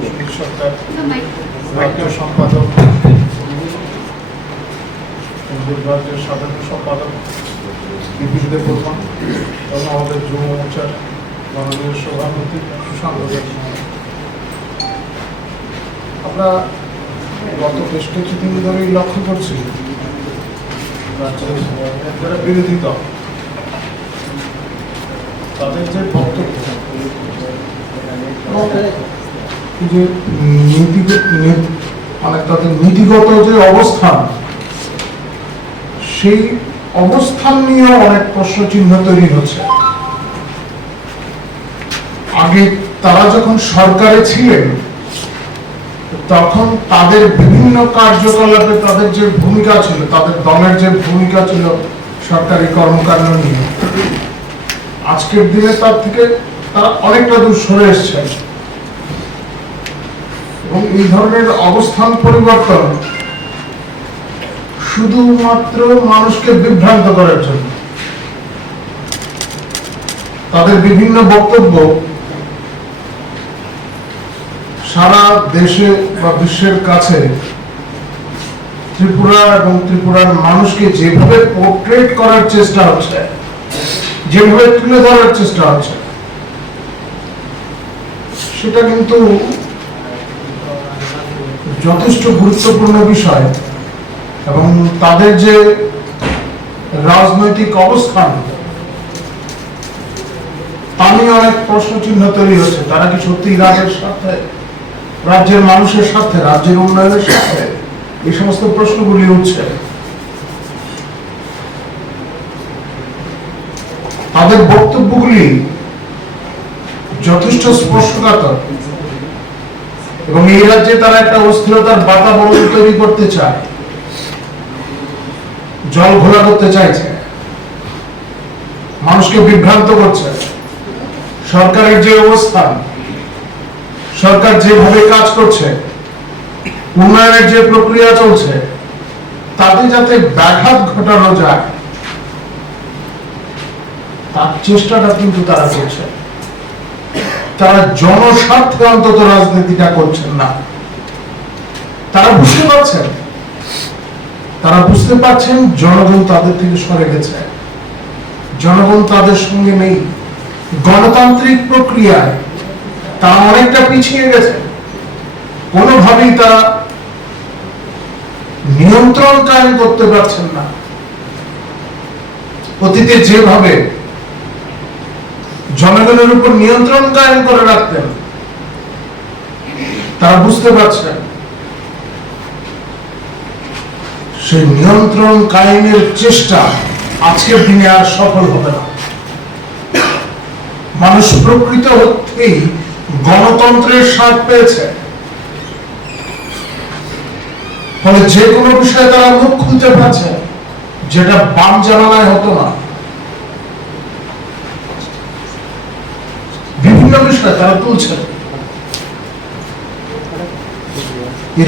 British সরকার রাজ্য সম্পাদক রাজ্যের সাধারণ সম্পাদক, বিপিন বর্মা এবং আমাদের যুব মোর্চার মাননীয় সভাপতি সুশান্ত আমরা গত বেশ কিছুদিন ধরেই লক্ষ্য করছি যারা বিরোধী দল, তাদের যে বক্তব্য যে মানে তাদের নীতিগত যে অবস্থান, সেই অবস্থান নিয়ে অনেক প্রশ্ন তৈরি হচ্ছে। আগে তারা যখন সরকারে ছিলেন, তখন তাদের বিভিন্ন কার্যকলাপে তাদের যে ভূমিকা ছিল, তাদের দলের যে ভূমিকা ছিল সরকারি কর্মকাণ্ড নিয়ে, আজকের দিনে তার থেকে তারা অনেকটা দূর সরে এসছেন এবং এই ধরনের অবস্থান পরিবর্তন শুধুমাত্র মানুষকে বিভ্রান্ত করার জন্য। তাদের বিভিন্ন বক্তব্য সারা দেশে বা বিশ্বের কাছে ত্রিপুরা এবং ত্রিপুরার মানুষকে যেভাবে পোর্ট্রেট করার চেষ্টা হচ্ছে, যেভাবে তুলে ধরার চেষ্টা হচ্ছে সেটা কিন্তু যথেষ্ট গুরুত্বপূর্ণ বিষয় এবং তাদের যে রাজনৈতিক অবস্থান, তা নিয়ে অনেক প্রশ্ন চিহ্ন তৈরি হচ্ছে। তারা কি সত্যি রাজ্যের সাথে রাজ্যের মানুষের সাথে রাজ্যের উন্নয়নের সাথে এই সমস্ত প্রশ্নগুলি উঠছে? তাদের বক্তব্যগুলি যথেষ্ট স্পর্শকাতর এবং এই রাজ্যে তারা একটা অস্থিরতার বাতাবরণ তৈরি করতে চায়। জল ঘোলা করতে চাইছে। মানুষকে বিভ্রান্ত করছে। সরকারের যে অবস্থান সরকার যেভাবে কাজ করছে, উন্নয়নের যে প্রক্রিয়া চলছে, তাতে যাতে ব্যাঘাত ঘটানো যায়, তার চেষ্টাটা কিন্তু তারা করছে। তারা জনস্বার্থে অন্তত রাজনীতিটা করছেন না। তারা বুঝতে পারছেন। তারা বুঝতে পারছেন জনগণ তাদের থেকে সরে গেছে। জনগণ তাদের সঙ্গে নেই। গণতান্ত্রিক প্রক্রিয়ায় তারা অনেকটা পিছিয়ে গেছে। কোনোভাবেই তারা নিয়ন্ত্রণ কায়েম করতে পারছেন না। অতীতে যেভাবে জনগণের উপর নিয়ন্ত্রণ কায়েম করে রাখতেন। তারা বুঝতে পারছেন, সেই নিয়ন্ত্রণ কায়েমের চেষ্টা আজকের দিনে আর সফল হবে না। মানুষ প্রকৃত অর্থেই গণতন্ত্রের স্বাদ পেয়েছে। ফলে যে কোনো বিষয়ে তারা মুখ খুলতে পারছে, যেটা বাম জামানায় হতো না। বিষয়ে তারা তুলছে।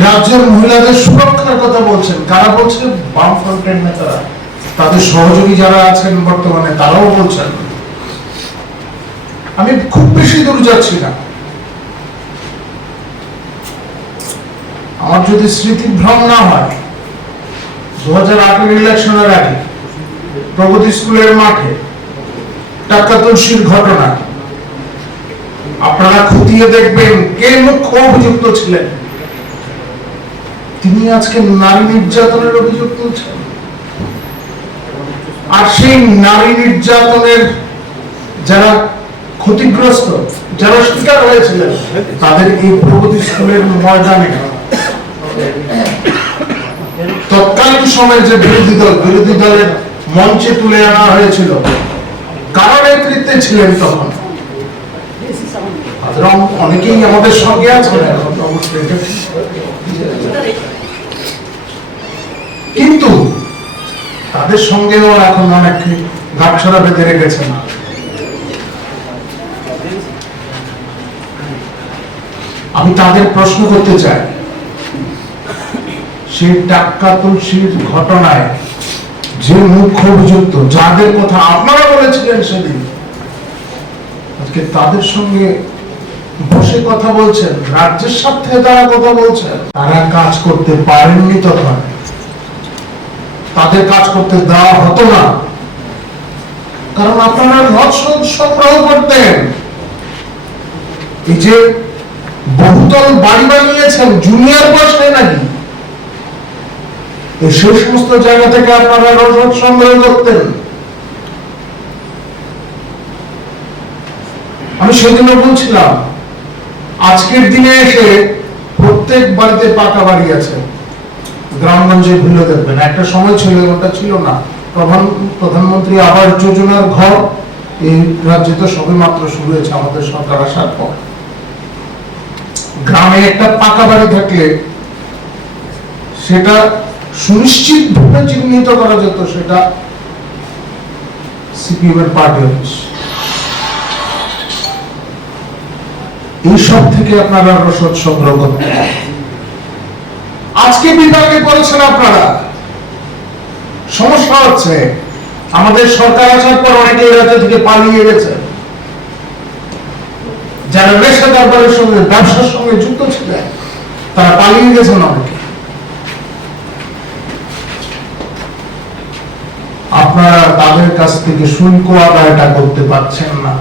রাজ্যের মহিলাদের সুরক্ষার কথা বলছেন। কারা নেতারা। তাদের সহযোগী যারা আছেন বর্তমানে, তারাও বলছেন। আমি খুব বেশি দূর যাচ্ছি না। আমার যদি স্মৃতিভ্রম না হয়, দু হাজার আটের ইলেকশনের আগে প্রগতি স্কুলের মাঠে টাকা তুলসীর ঘটনা আপনারা খতিয়ে দেখবেন কে মুখ্য অভিযুক্ত ছিলেন। তিনি আজকে নারী নির্যাতনের অভিযোগ তুলছেন আর সেই নারী নির্যাতনের যারা ক্ষতিগ্রস্ত, যারা শিকার হয়েছিলেন, তাদের এই প্রগতি স্কুলের ময়দানে তৎকালীন সময়ের যে বিরোধী দল, বিরোধী দলের মঞ্চে তুলে আনা হয়েছিল, কারা নেতৃত্বে ছিলেন তখন? অন- অনেকেই আমাদের সঙ্গে এটা ঠিক। কিন্তু তাদের সঙ্গেও এখন অনেক গাছড়া বেঁধে রেখেছেন আমি তাদের প্রশ্ন করতে চাই সেই টাক্কা তুলসীর ঘটনায় যে মুখ্য অভিযুক্ত যাদের কথা আপনারা বলেছিলেন সেদিন, আজকে তাদের সঙ্গে বসে কথা বলছেন, রাজ্যের স্বার্থে তারা কথা বলছেন। তারা কাজ করতে পারেননি তখন। তাদের কাজ করতে দেওয়া হতো না। কারণ আপনারা নৎসদ সংগ্রহ করতেন। এই যে বহুতল বাড়ি বানিয়েছেন, জুনিয়র পয়সায় নাকি? সেই সমস্ত জায়গা থেকে আপনারা রসদ সংগ্রহ করতেন। আমি জন্য বলছিলাম আজকের দিনে এসে প্রত্যেক বাড়িতে পাকা বাড়ি আছে। গ্রামগঞ্জে ভুলে দেখবেন একটা সময় ছিল ওটা ছিল না। প্রধান প্রধানমন্ত্রী আবাস যোজনার ঘর এই রাজ্যে তো সবে মাত্র শুরু হয়েছে, আমাদের সরকার আসার পর। গ্রামে একটা পাকা বাড়ি থাকলে সেটা সুনিশ্চিত ভাবে চিহ্নিত করা যেত, সেটা সিপিএম এর পার্টি অফিস। এইসব থেকে আপনারা রসদ সংগ্রহ করতে আজকে বিভাগে পড়েছেন আপনারা। সমস্যা হচ্ছে, আমাদের সরকার আসার পর অনেকে এই রাজ্য থেকে পালিয়ে গেছে। যারা নেশা দরবারের সঙ্গে, ব্যবসার সঙ্গে যুক্ত ছিলেন, তারা পালিয়ে গেছেন অনেকে। আপনারা তাদের কাছ থেকে শুল্ক আদায়টা করতে পারছেন না।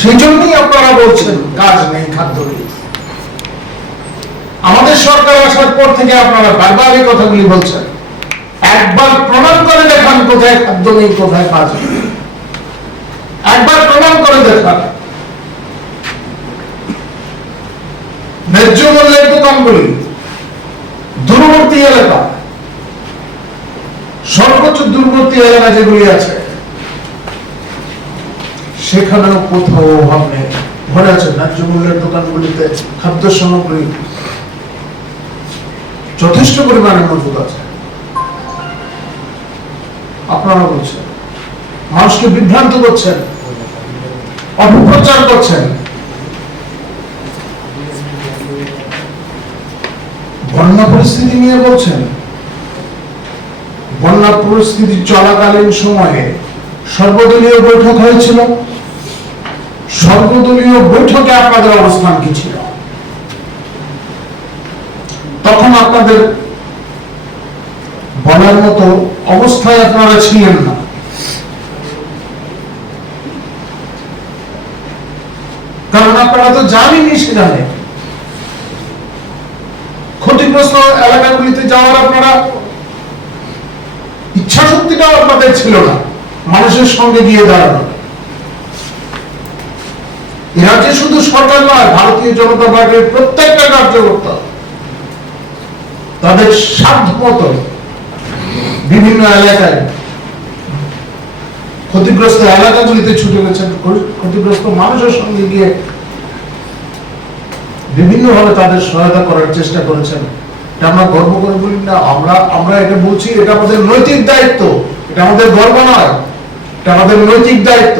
সেই জন্যই আপনারা বলছেন কাজ নেই খাদ্য নেই। আমাদের সরকার আসার পর থেকে আপনারা বারবার এই কথাগুলি বলছেন। একবার করে দেখান কোথায় খাদ্য নেই, কোথায় কাজ নেই। একবার করে দেখান। ন্যায্য মূল্যের দোকানগুলি, দূরবর্তী এলাকা, সর্বোচ্চ দূরবর্তী এলাকা যেগুলি আছে সেখানেও কোথাও অভাব নেই। ঘরে আছে ন্যায্য মূল্যের দোকানগুলিতে খাদ্য সামগ্রী যথেষ্ট পরিমাণে মজুদ আছে। আপনারা বলছেন, মানুষকে বিভ্রান্ত করছেন, অপপ্রচার করছেন। বন্যা পরিস্থিতি নিয়ে বলছেন, বন্যা পরিস্থিতি চলাকালীন সময়ে সর্বদলীয় বৈঠক হয়েছিল। সর্বদলীয় বৈঠকে আপনাদের অবস্থান কি ছিল? তখন আপনাদের বলার মতো অবস্থায় আপনারা ছিলেন না। কারণ আপনারা তো জানেনই সেখানে ক্ষতিগ্রস্ত এলাকাগুলিতে যাওয়ার আপনারা ইচ্ছা শক্তিটাও আপনাদের ছিল না। মানুষের সঙ্গে গিয়ে দাঁড়ানো। এ রাজ্যে শুধু সরকার নয়, ভারতীয় জনতা পার্টির প্রত্যেকটা কার্যকর্তা তাদের সাধ্য মতো বিভিন্ন এলাকায় ক্ষতিগ্রস্ত এলাকাগুলিতে ছুটে গেছেন ক্ষতিগ্রস্ত মানুষের সঙ্গে গিয়ে বিভিন্নভাবে তাদের সহায়তা করার চেষ্টা করেছেন। এটা আমরা গর্ব করে বলি না, আমরা আমরা এটা বলছি, এটা আমাদের নৈতিক দায়িত্ব, এটা আমাদের গর্ব নয়, এটা আমাদের নৈতিক দায়িত্ব,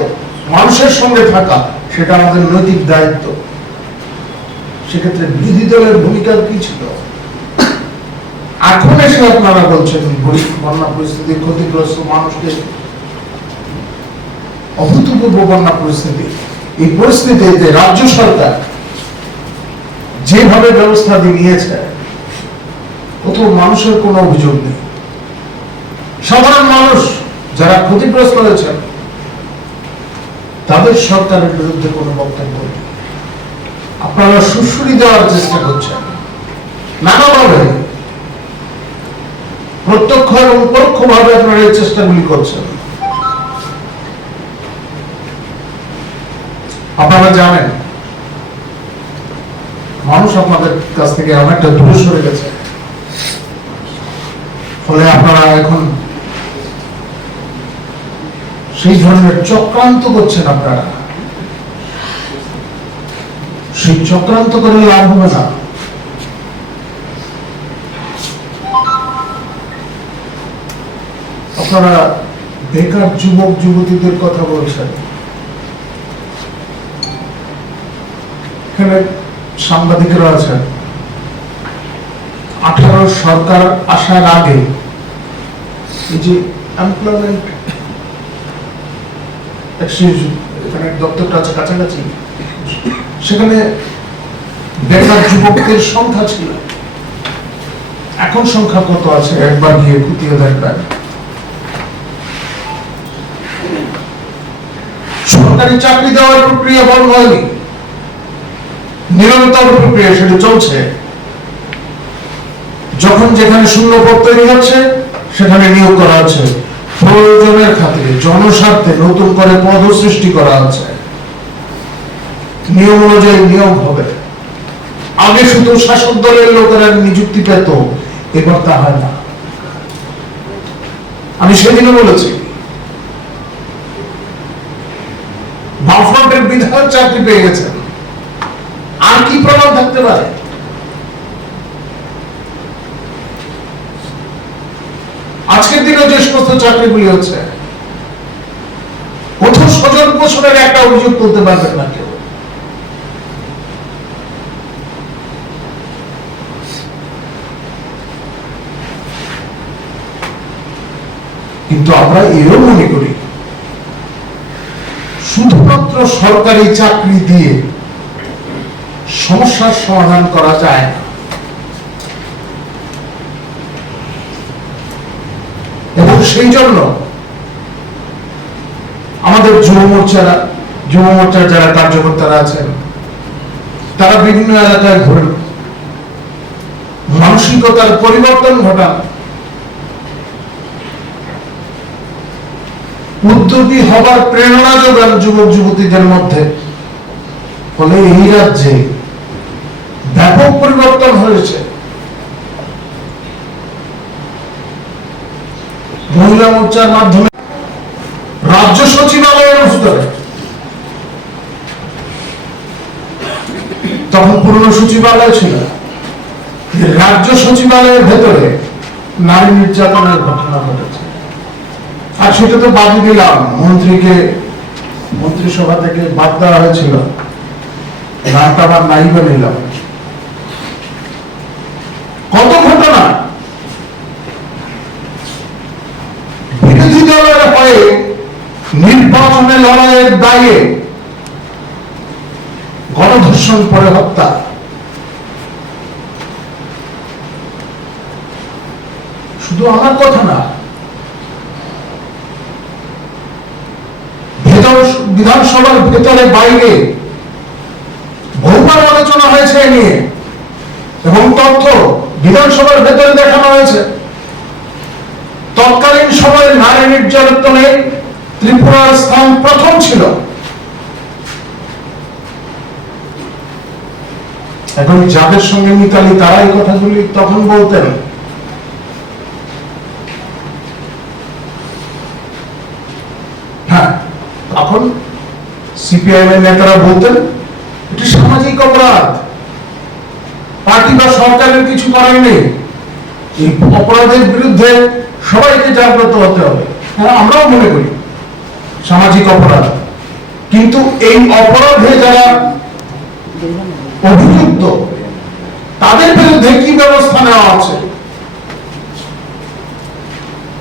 মানুষের সঙ্গে থাকা। সেটা আমাদের নৈতিক দায়িত্ব। সেক্ষেত্রে বিরোধী দলের ভূমিকা কি ছিল? এখন এসে আপনারা বলছেন বন্যা পরিস্থিতি ক্ষতিগ্রস্ত মানুষকে অভূতপূর্ব বন্যা পরিস্থিতি। এই পরিস্থিতিতে রাজ্য সরকার যেভাবে ব্যবস্থা নিয়েছে কোথাও মানুষের কোনো অভিযোগ নেই। সাধারণ মানুষ যারা ক্ষতিগ্রস্ত হয়েছেন তাদের সরকারের বিরুদ্ধে কোনো বক্তব্য আপনারা সুশ্রী দেওয়ার চেষ্টা করছেন। নানাভাবে। প্রত্যক্ষ এবং পরোক্ষভাবে আপনারা এই চেষ্টাগুলি করছেন। আপনারা জানেন, মানুষ আপনাদের কাছ থেকে অনেকটা দূরে সরে গেছে। ফলে আপনারা এখন সেই ধরনের চক্রান্ত করছেন আপনারা। সেই চক্রান্ত করে লাভ হবে না। আপনারা বেকার যুবক, যুবতীদের কথা বলছেন। এখানে সাংবাদিকরা আছেন। আঠারো সরকার আসার আগে এই যে এমপ্লয়মেন্ট এখানে দপ্তরটা আছে কাছাকাছি। সেখানে বেকার যুবকদের সংখ্যা ছিল। এখন সংখ্যা কত আছে? একবার গিয়ে খুঁটিয়ে দেখবেন সরকারি চাকরি দেওয়ার প্রক্রিয়া বন্ধ হয়নি। নিরন্তর প্রক্রিয়া সেটা চলছে। যখন যেখানে শূন্য পদ তৈরি হচ্ছে সেখানে নিয়োগ করা হচ্ছে। প্রয়োজনের খাতিরে জনস্বার্থে নতুন করে পদ সৃষ্টি করা হচ্ছে নিয়ম অনুযায়ী নিয়োগ হবে। আগে শুধু শাসক দলের লোকেরা নিযুক্তি পেত, এবার তা হয় না। আমি সেদিনও বলেছি বামফ্রন্টের বিধায়ক চাকরি পেয়ে গেছেন। আর কি প্রমাণ থাকতে পারে? আজকের দিনে যে সমস্ত চাকরিগুলি হচ্ছে কোথাও স্বজন পোষণের একটা অভিযোগ তুলতে পারবেন না কেউ। কিন্তু আমরা এও মনে করি, শুধুমাত্র সরকারি চাকরি দিয়ে সমস্যার সমাধান করা যায় না এবং সেই জন্য আমাদের যুব মোর্চারা, যুব মোর্চার যারা কার্যকর্তারা আছেন, তারা বিভিন্ন এলাকায় ঘুরেন মানসিকতার পরিবর্তন ঘটান। উদ্যোগী হবার প্রেরণা যোগান যুবক যুবতীদের মধ্যে। ফলে এই রাজ্যে ব্যাপক পরিবর্তন হয়েছে। মহিলা মোর্চার মাধ্যমে রাজ্য সচিবালয়ের ভিতরে তখন পুরনো সচিবালয় ছিল। রাজ্য সচিবালয়ের ভেতরে নারী নির্যাতনের ঘটনা ঘটেছে। আর সেটা তো বাদ দিলাম। মন্ত্রীকে, মন্ত্রিসভা থেকে বাদ দেওয়া হয়েছিল। নামটা আবার নাই নিলাম কত ঘটনা বিরোধী দলের হয়ে নির্বাচনে লড়াইয়ের দায়ে গণধর্ষণ, পরে হত্যা। শুধু আমার কথা না বিধানসভার ভেতরে, বাইরে বহুবার আলোচনা হয়েছে এ নিয়ে, এবং তথ্য বিধানসভার ভেতরে দেখানো হয়েছে। তৎকালীন সময়ে নারী নির্যাতনে ত্রিপুরার স্থান প্রথম ছিল। এখন যাদের সঙ্গে মিতালি তারা এই কথাগুলি তখন বলতেন হ্যাঁ তখন সিপিআইএম এর নেতারা বলতেন, এটি সামাজিক অপরাধ। পার্টি বা সরকারের কিছু করার নেই। এই অপরাধের বিরুদ্ধে সবাইকে জাগ্রত হতে হবে। হ্যাঁ আমরাও মনে করি। সামাজিক অপরাধ। কিন্তু এই অপরাধে যারা অভিযুক্ত, তাদের বিরুদ্ধে কি ব্যবস্থা নেওয়া আছে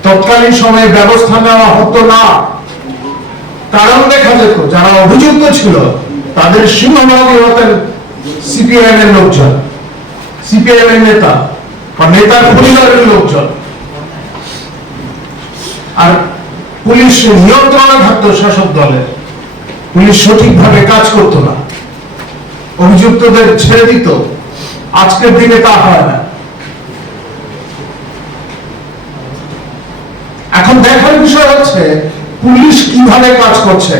তৎকালীন সময়ে ব্যবস্থা নেওয়া হতো না। কারণ দেখা যেত, যারা অভিযুক্ত ছিল, তাদের সিংহভাগই হতেন সিপিআইএম এর লোকজন সিপিআইএম এর নেতা বা নেতার পরিবারের লোকজন। আর পুলিশ নিয়ন্ত্রণে থাকতো শাসক দলের। পুলিশ সঠিকভাবে কাজ করতো না। অভিযুক্তদের ছেড়ে দিত। আজকের দিনে তা হয় না। এখন দেখার বিষয় হচ্ছে, পুলিশ কীভাবে কাজ করছে?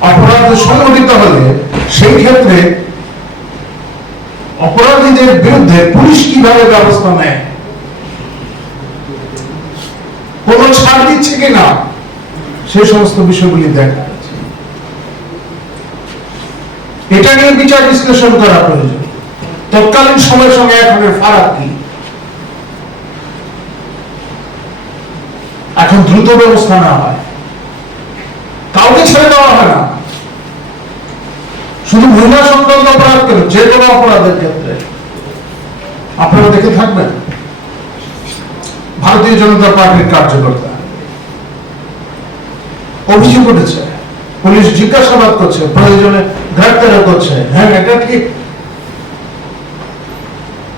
অপরাধ সংঘটিত হলে সেই ক্ষেত্রে অপরাধীদের বিরুদ্ধে পুলিশ কীভাবে ব্যবস্থা নেয়? কোন ছাড় দিচ্ছে কিনা? সে সমস্ত বিষয়গুলি দেখা। এটা নিয়ে বিচার বিশ্লেষণ করা প্রয়োজন। তৎকালীন সময়ের সঙ্গে এখনের ফারাক কি? এখন দ্রুত ব্যবস্থা না হয়। কাউকে ছেড়ে দেওয়া হয় না। শুধু মহিলা সংক্রান্ত অপরাধ কেন? যে কোনো অপরাধের ক্ষেত্রে। আপনারা দেখে থাকবেন। ভারতীয় জনতা পার্টির কার্যকর্তা। অভিযোগ উঠেছে। পুলিশ জিজ্ঞাসাবাদ করছে, প্রয়োজনে গ্রেপ্তার করছে। হ্যাঁ এটা ঠিক।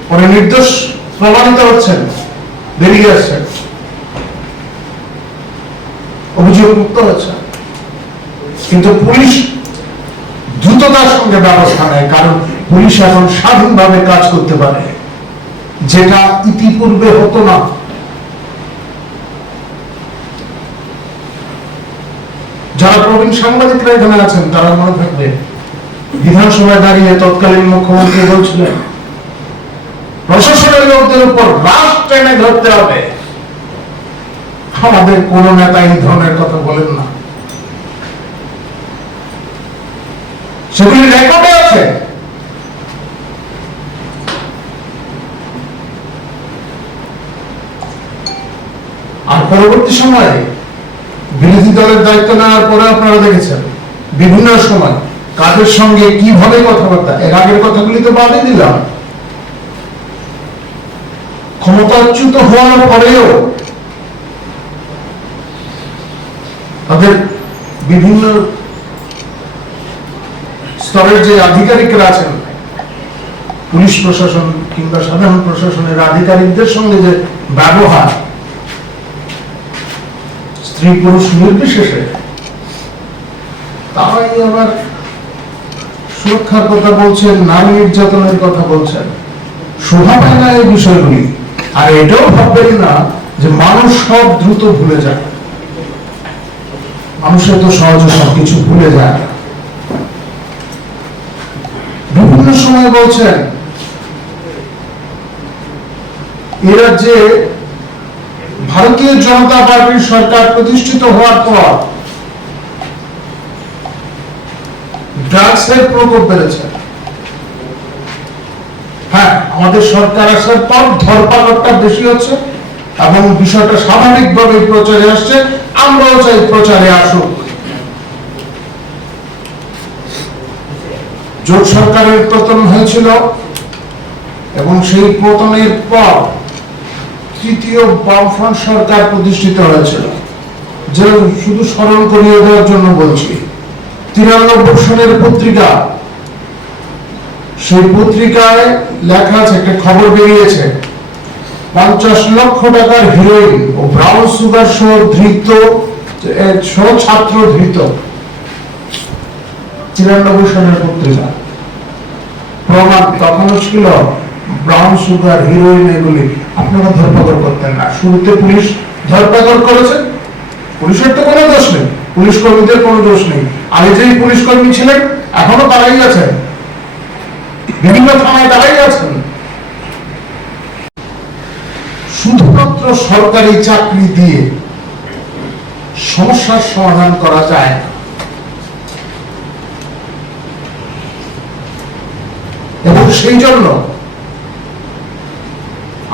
পরে নির্দোষ, প্রমাণিত হচ্ছেন। বেরিয়ে আসছেন অভিযোগ মুক্ত হচ্ছে। কিন্তু পুলিশ দ্রুততার সঙ্গে ব্যবস্থা নেয়, কারণ পুলিশ এখন স্বাধীনভাবে কাজ করতে পারে। যেটা ইতিপূর্বে হতো না। যারা প্রবীণ সাংবাদিকরা এখানে আছেন, তারা মনে থাকবে, বিধানসভায় দাঁড়িয়ে তৎকালীন মুখ্যমন্ত্রী বলছিলেন, প্রশাসনের লোকদের উপর রাশ টেনে ধরতে হবে। আমাদের কোন নেতা এই ধরনের কথা বলেন না। সেগুলি রেকর্ডে আছে। আর পরবর্তী সময়ে বিরোধী দলের দায়িত্ব নেওয়ার পরে আপনারা দেখেছেন, বিভিন্ন সময় কাদের সঙ্গে কীভাবে কথাবার্তা, এর আগের কথাগুলি তো বাদই দিলাম। ক্ষমতাচ্যুত হওয়ার পরেও তাদের বিভিন্ন স্তরের যে আধিকারিকরা আছেন, পুলিশ প্রশাসন কিংবা সাধারণ প্রশাসনের আধিকারিকদের সঙ্গে যে ব্যবহার স্ত্রী পুরুষ নির্বিশেষে তারাই আবার সুরক্ষার কথা বলছেন, নারী নির্যাতনের কথা বলছেন। শোভা পায় না এই বিষয়গুলি। আর এটাও ভাববেন না যে মানুষ সব দ্রুত ভুলে যায়। মানুষের তো সহজে সবকিছু ভুলে যায়। বিভিন্ন সময় বলছেন এরা রাজ্যে ভারতীয় জনতা পার্টির সরকার প্রতিষ্ঠিত হওয়ার পর ড্রাগসের প্রকোপ বেড়েছে। হ্যাঁ আমাদের সরকার আসার পর ধরপাকড়টা বেশি হচ্ছে এবং বিষয়টা স্বাভাবিকভাবে প্রচারে আসছে। আমরাও চাই প্রচারে আসুক। জোট সরকারের পতন হয়েছিল এবং সেই পতনের পর তৃতীয় বামফ্রন্ট সরকার প্রতিষ্ঠিত হয়েছিল, যে শুধু স্মরণ করিয়ে দেওয়ার জন্য বলছি। তিরানব্বই সনের পত্রিকা, সেই পত্রিকায় লেখা আছে, একটা খবর বেরিয়েছে, পঞ্চাশ লক্ষ টাকার হিরোইন ও ব্রাউন সুগার সহ ধৃত ছাত্র ধৃত। তিরানব্বই সনের পত্রিকা। প্রমাণ তখনও ছিল ব্রাউন সুগার হিরোইন এগুলি আপনারা ধরপাকড় করতেন না। শুরুতে পুলিশ ধরপাকড় করেছে, পুলিশের তো কোনো দোষ নেই, পুলিশ কর্মীদের কোনো দোষ নেই। আগে যেই পুলিশ কর্মী ছিলেন, এখনও তারাই আছেন। বিভিন্ন থানায় তারাই আছেন। শুধুমাত্র সরকারি চাকরি দিয়ে সমস্যার সমাধান করা যায় না। এবং সেই জন্য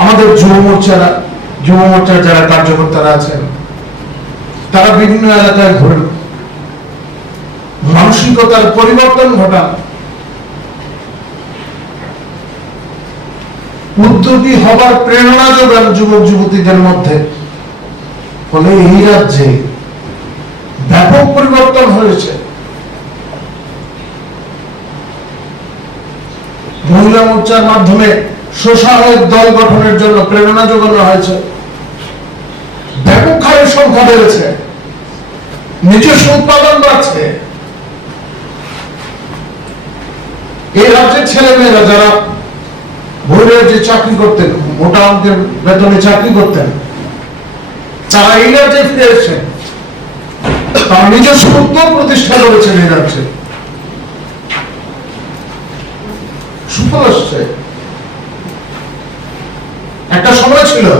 আমাদের যুব মোর্চারা, যুব মোর্চার যারা কার্যকর্তারা আছেন, তারা বিভিন্ন এলাকায় ঘুরেন মানসিকতার পরিবর্তন ঘটান। উদ্যোগী হবার প্রেরণা যোগান যুবক যুবতীদের মধ্যে। ফলে এই রাজ্যে ব্যাপক পরিবর্তন হয়েছে। মহিলা মোর্চার মাধ্যমে স্বসহায়ক দল গঠনের জন্য প্রেরণা যোগানো হয়েছে। ব্যাপক হারে সংখ্যা বেড়েছে। নিজস্ব উৎপাদন বাড়ছে। এই রাজ্যের ছেলে মেয়েরা যারা ভোরে যে চাকরি করতেন, মোটা অঙ্কের বেতনে চাকরি করতেন, তারা এই রাজ্যে ফিরে এসেছেন। তারা নিজস্ব উদ্যোগ প্রতিষ্ঠা করেছেন এই রাজ্যে সুফল আসছে একটা সময় ছিল।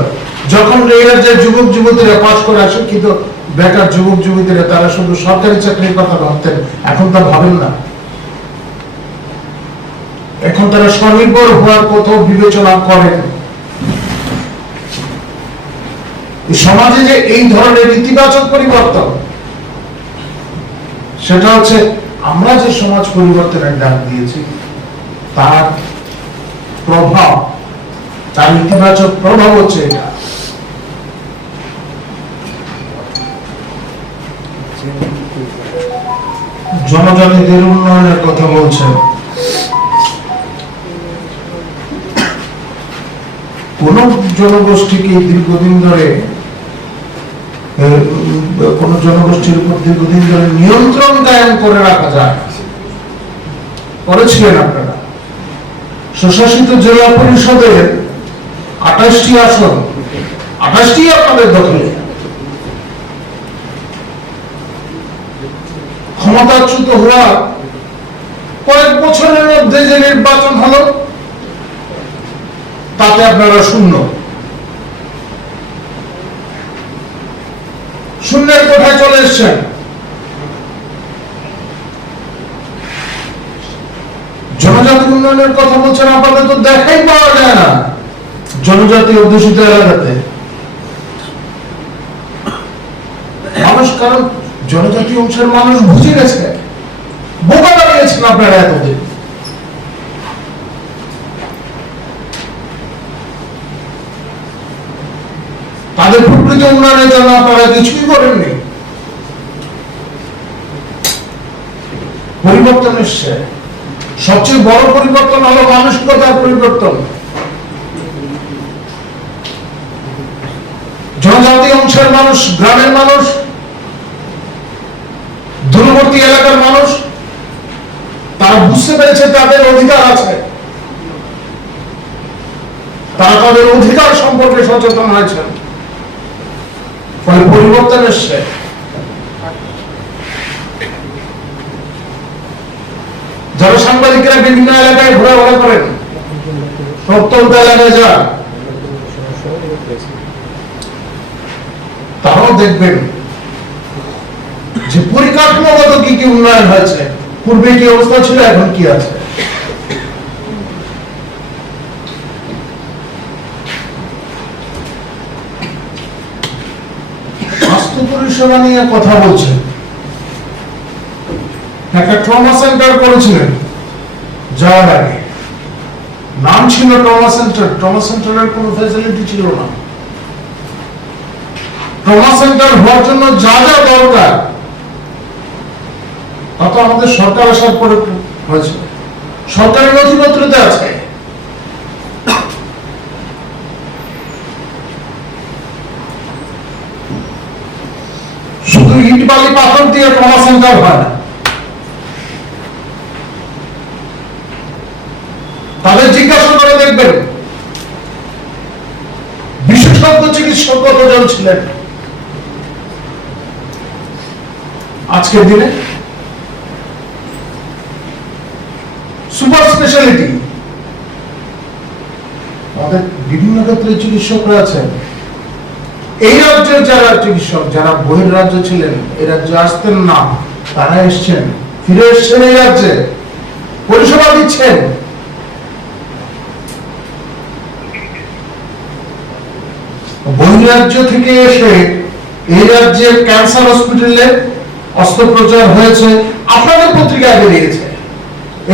যখন রাজ্যের যুবক যুবতীরা পাশ করে শিক্ষিত বেকার যুবক যুবতীরা, তারা শুধু সরকারি চাকরির কথা ভাবতেন। এখন তা ভাবেন না। এখন তারা স্বনির্ভর হওয়ার কোথাও বিবেচনা করেন। সমাজে যে এই ধরনের ইতিবাচক পরিবর্তন, সেটা হচ্ছে আমরা যে সমাজ পরিবর্তনের ডাক দিয়েছি, তার প্রভাব তার ইতিবাচক প্রভাব হচ্ছে এটা। জনজাতিদের উন্নয়নের কথা বলছেন। কোন জনগোষ্ঠীকে দীর্ঘদিন ধরে কোন জনগোষ্ঠীর উপর দীর্ঘদিন ধরে নিয়ন্ত্রণ কায়েম করে রাখা যায়। করেছিলেন আপনারা। স্বশাসিত জেলা পরিষদের আঠাশটি আসন। আঠাশটি আপনাদের দখলে। ক্ষমতাচ্যুত হওয়া কয়েক বছরের মধ্যে যে নির্বাচন হলো, তাতে আপনারা শূন্য। শূন্যের কোঠায় চলে এসছেন। জনজাতি উন্নয়নের কথা বলছেন, আপাতত দেখাই পাওয়া যায় না। জনজাতি অধ্যুষিত এলাকাতে। মানুষ কারণ জনজাতি অংশের মানুষ বুঝে গেছে বোকা দাঁড়িয়েছেন আপনারা এতদিন। তাদের প্রকৃত উন্নয়নের জন্য আপনারা কিছুই করেননি। পরিবর্তন এসছে। সবচেয়ে বড় পরিবর্তন হলো মানসিকতার পরিবর্তন। জনজাতি অংশের মানুষ, গ্রামের মানুষ, দূরবর্তী এলাকার মানুষ, তারা বুঝতে পেরেছে তাদের অধিকার আছে। তারা তাদের অধিকার সম্পর্কে সচেতন হয়েছেন ফলে পরিবর্তন এসছে। যারা সাংবাদিকরা বিভিন্ন এলাকায় ঘোরাঘোরা করেন প্রত্যন্ত এলাকায় যান তারাও দেখবেন যে পরিকাঠামোগত কি কি উন্নয়ন হয়েছে, পূর্বে কি অবস্থা ছিল, এখন কি আছে? স্বাস্থ্য পরিষেবা নিয়ে কথা বলছেন একটা ট্রমা সেন্টার করেছিলেন যাওয়ার আগে। নাম ছিল ট্রমা সেন্টার, ট্রমা সেন্টারের কোনো ফ্যাসিলিটি ছিল না। ট্রমা সেন্টার হওয়ার জন্য যা যা দরকার, তা আমাদের সরকার আসার পরে হয়েছে। সরকারি নথিপত্রতে আছে। শুধু ইট, বালি, পাথর দিয়ে ট্রমা সেন্টার হয় না। তাদের জিজ্ঞাসা করে দেখবেন, বিশেষজ্ঞ চিকিৎসক কতজন ছিলেন। আজকের দিনে? সুপার স্পেশালিটি আমাদের বিভিন্ন ক্ষেত্রে চিকিৎসকরা আছেন। এই রাজ্যের যারা চিকিৎসক, যারা বহির রাজ্য ছিলেন, এই আসতেন না, তারা এসছেন, ফিরে এসছেন এই রাজ্যে। পরিষেবা দিচ্ছেন। বহিরাজ্য থেকে এসে এই রাজ্যের ক্যান্সার হসপিটালে অস্ত্রোপচার হয়েছে, আপনাদের পত্রিকায় বেরিয়েছে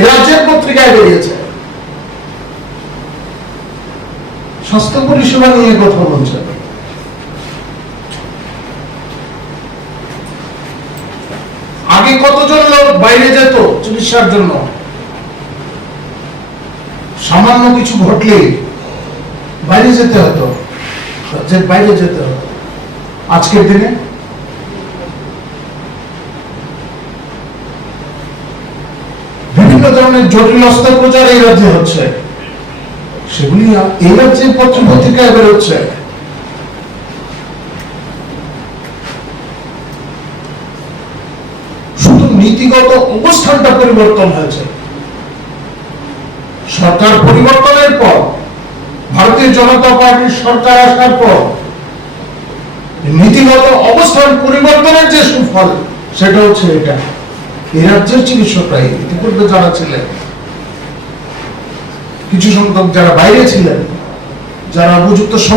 রাজ্যের পত্রিকায় বেরিয়েছে। স্বাস্থ্য পরিষেবা নিয়ে কথা বলছেন। আগে কতজন লোক বাইরে যেত চিকিৎসার জন্য? সামান্য কিছু ঘটলে বাইরে যেতে হতো, রাজ্যের বাইরে যেতে হতো। আজকের দিনে বিভিন্ন ধরনের জটিল অস্ত্রোপচার এই রাজ্যে হচ্ছে। সেগুলি এই রাজ্যে পত্র পত্রিকায় বেরোচ্ছে নীতিগত অবস্থানটা পরিবর্তন হয়েছে। সরকার পরিবর্তনের পর, ভারতীয় জনতা পার্টির সরকার আসার পর, নীতিগত অবস্থান পরিবর্তনের যে সুফল, সেটা হচ্ছে এটা। এই রাজ্যের চিকিৎসকরা ইতিপূর্বে যারা ছিলেন কিছু সংখ্যক যারা বাইরে ছিলেন যারা উপযুক্ত সময়